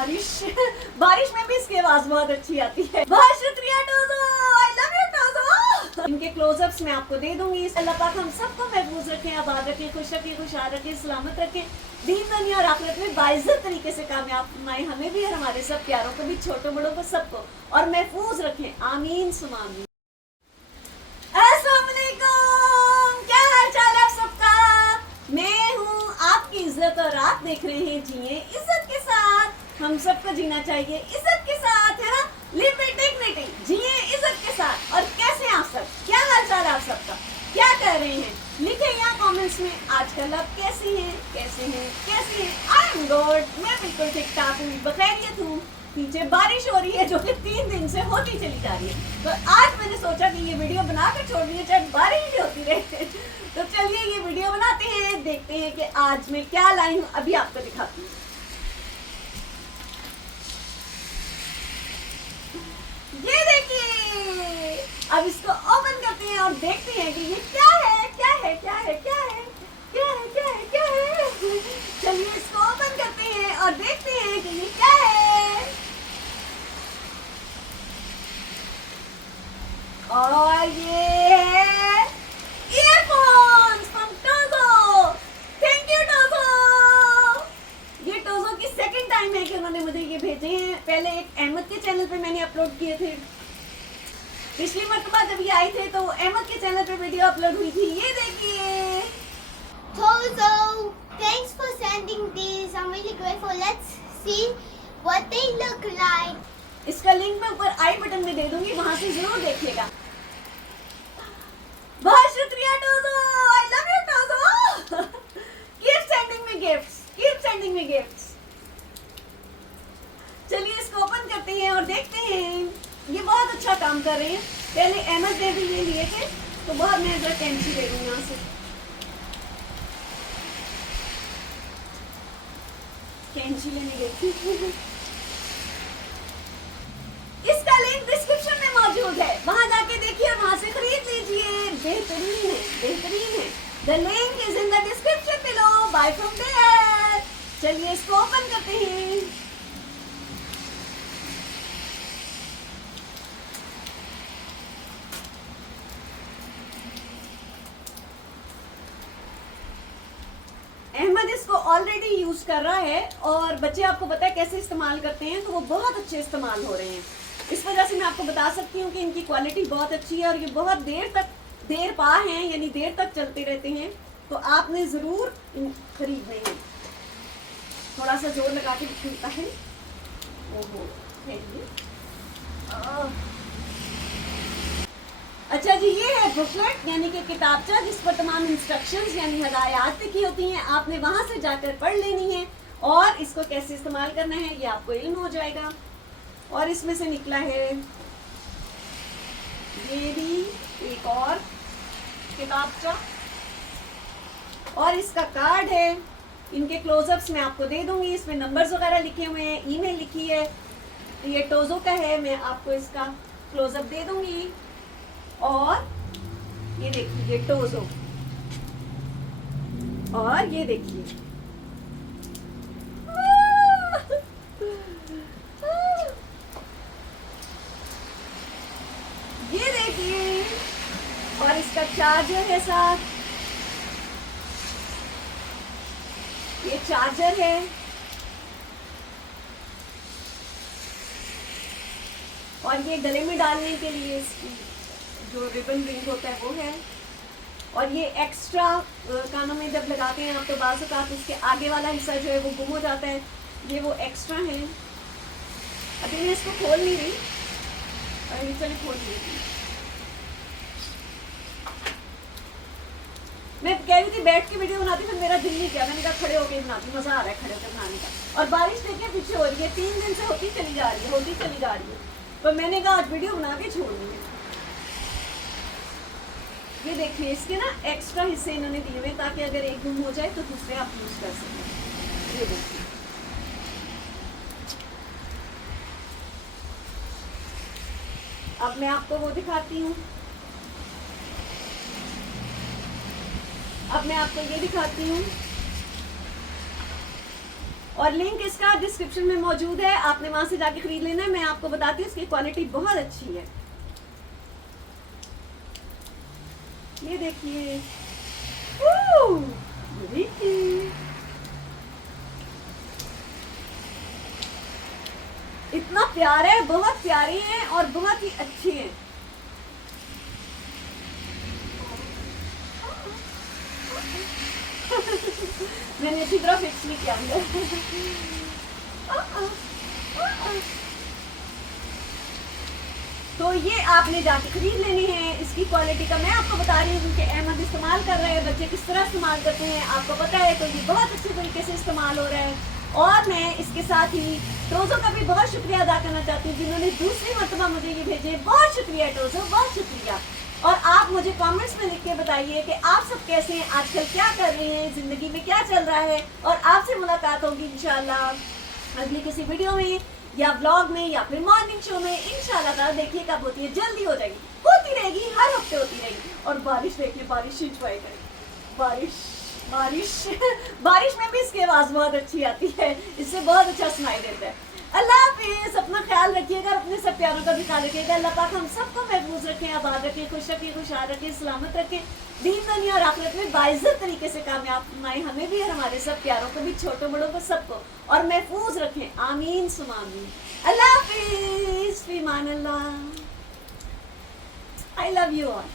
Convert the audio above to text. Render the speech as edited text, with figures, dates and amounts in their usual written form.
बारिश बारिश में भी इसकी आवाज बहुत अच्छी आती है। बहुत शुक्रिया टोजो, आई लव यू टोजो। इनके क्लोजअप्स मैं आपको दे दूंगी। अल्लाह पाक हम सबको महफूज रखें, आबाद रखें, खुश रखें, खुशहाल रखें, सलामत रखें, दीन दुनिया और आखिरत में बाइज्जत तरीके से कामयाब फरमाए हमें भी और हमारे सब प्यारों को भी, छोटों बड़ों को, सबको, और महफूज रखें। आमीन सुमा आमीन। अस्सलाम वालेकुम, क्या हाल चाल है आप सबका? मैं हूँ आपकी इज्जत और आप देख रहे हैं जिए इज्जत के साथ। हम सबको जीना चाहिए इज्जत के साथ, है ना? लिव विद डिग्निटी, जिए इज्जत के साथ। और कैसे हैं आप सब? क्या हाल चाल है आप सबका? क्या कर रहे हैं? लिखे यहाँ कमेंट्स में आजकल आप कैसी हैं, कैसे हैं, कैसी हैं? आई एम गुड, मैं बिल्कुल ठीक ठाक हूँ, बखैरियत हूँ। पीछे बारिश हो रही है जो कि 3 दिन से होती चली जा रही है, तो आज मैंने सोचा कि ये वीडियो बना कर छोड़नी है, चाहे बारिश भी होती रहे। तो चलिए ये वीडियो बनाते हैं, देखते हैं कि आज मैं क्या लाई हूँ। अभी आपको दिखाती हूँ। ये देखिए, अब इसको ओपन करते हैं और देखते हैं कि ये क्या है, क्या है, क्या है, क्या है, क्या है, क्या है, क्या है। चलिए इसको ओपन करते हैं और देखते हैं कि ये क्या है। और ये है earphones from Tozo. Thank you Tozo. ये टोजो की सेकंड टाइम है कि उन्होंने मुझे ये भेजे हैं। पहले एक अहमद के चैनल पे मैंने अपलोड किए थे। पिछली मर्तबा जब ये आए थे तो अहमद के चैनल पे वीडियो अपलोड हुई थी। ये देखिए Tozo, thanks for sending these. I'm really grateful. Let's see what they look like. इसका लिंक मैं ऊपर आई बटन में दे दूंगी, वहां से जरूर देखिएगा। बहुत शुक्रिया Tozo, I love you Tozo. Keep sending me gifts, keep sending me gifts. चलिए इसको ओपन करते हैं और देखते हैं। ये बहुत अच्छा काम कर रहे हैं। पहले अहमद ने भी ये लिए थे, तो बहुत मैं जरा कैंची ले लूँ यहाँ से। कैंची लेने गई थी। इसका लिंक डिस्क्रिप्शन में मौजूद है, वहां जाके देखिए और वहां से खरीद लीजिए। बेहतरीन है, बेहतरीन है। The link is in the description below, bye from there. चलिए इसको ओपन करते हैं। अहमद इसको ऑलरेडी यूज कर रहा है और बच्चे आपको पता है कैसे इस्तेमाल करते हैं, तो वो बहुत अच्छे इस्तेमाल हो रहे हैं। इस वजह से मैं आपको बता सकती हूँ कि इनकी क्वालिटी बहुत अच्छी है और ये बहुत देर पा हैं, यानी देर तक चलते रहते हैं। तो आपने ज़रूर खरीदने हैं। थोड़ा सा जोर लगा के दिखता है। ओहो, अच्छा जी, ये है बुकलेट यानी कि किताबचा, जिस पर तमाम इंस्ट्रक्शंस यानी हदायत लिखी होती हैं। आपने वहां से जाकर पढ़ लेनी है और इसको कैसे इस्तेमाल करना है ये आपको इल्म हो जाएगा। और इसमें से निकला है ये भी एक और किताबचा और इसका कार्ड है। इनके क्लोजअप्स मैं आपको दे दूंगी, इसमें नंबर्स वगैरह लिखे हुए हैं, ईमेल लिखी है। तो ये टोजो का है, मैं आपको इसका क्लोजअप दे दूंगी। और ये देखिए ये टोजो, और ये देखिए ये देखिए, और इसका चार्जर है साथ। ये चार्जर है और ये गले में डालने के लिए इसकी जो रिबन रिंग होता है वो है। और ये एक्स्ट्रा कानों में जब लगाते हैं आप तो बाज़ औक़ात उसके आगे वाला हिस्सा जो है वो गुम हो जाता है, ये वो एक्स्ट्रा है। अभी मैं इसको खोल नहीं रही, और चलिए खोल ली। मैं कह रही थी बैठ के वीडियो बनाती, फिर मेरा दिल नहीं किया, मैंने कहा खड़े होकर बनाती, मज़ा आ रहा है खड़े होकर बनाने का। और बारिश देखिए पीछे हो रही है, 3 दिन से होती चली जा रही है, होती चली जा रही है। तो मैंने कहा आज वीडियो बना के छोड़नी है। ये देखिए इसके ना एक्स्ट्रा हिस्से इन्होंने दिए हुए ताकि अगर एक गुम हो जाए तो दूसरे आप यूज कर सकें। ये देखिए, अब मैं आपको वो दिखाती हूँ। अब मैं आपको ये दिखाती हूँ। और लिंक इसका डिस्क्रिप्शन में मौजूद है, आपने वहां से जाके खरीद लेना है। मैं आपको बताती हूँ इसकी क्वालिटी बहुत अच्छी है। ये देखिए, इतना प्यारा है, बहुत प्यारी है और बहुत ही अच्छी है। मैंने अच्छी तरह फिक्स नहीं किया अंदर। तो ये आपने जाके खरीद लेनी है। इसकी क्वालिटी का मैं आपको बता रही हूँ क्योंकि अहमद इस्तेमाल कर रहे हैं, बच्चे किस तरह इस्तेमाल करते हैं आपको पता है, तो ये बहुत अच्छे तरीके से इस्तेमाल हो रहा है। और मैं इसके साथ ही टोजो का भी बहुत शुक्रिया अदा करना चाहती हूँ जिन्होंने दूसरी मरतबा मुझे ये भेजे। बहुत शुक्रिया टोजो, बहुत शुक्रिया। और आप मुझे कमेंट्स में लिख के बताइए कि आप सब कैसे हैं, आजकल क्या कर रहे हैं, जिंदगी में क्या चल रहा है। और आपसे मुलाकात होगी इंशाल्लाह अगली किसी वीडियो में या ब्लॉग में या फिर मॉर्निंग शो में इंशाल्लाह ताला। देखिए कब होती है, जल्दी हो जाएगी, होती रहेगी, हर हफ्ते होती रहेगी। और बारिश देखिए, बारिश इंजॉय करें। बारिश बारिश बारिश में भी इसकी आवाज़ बहुत अच्छी आती है, इससे बहुत अच्छा सुनाई देता है। अल्लाह हाफिज़, अपना ख्याल रखिएगा, अपने सब प्यारों का भी ख्याल रखिएगा। अल्लाह पाक हम सबको महफूज रखें, आबाद रखें, खुश रखें, खुशहाल रखें, सलामत रखें, दीन दुनिया और आखिरत में बाइज्जत तरीके से कामयाब फरमाएं हमें भी और हमारे सब प्यारों को भी, छोटों बड़ों को, सबको, और महफूज रखें। आमीन सुमा आमीन। अल्लाह हाफिज़, फी मान अल्लाह। I love you all.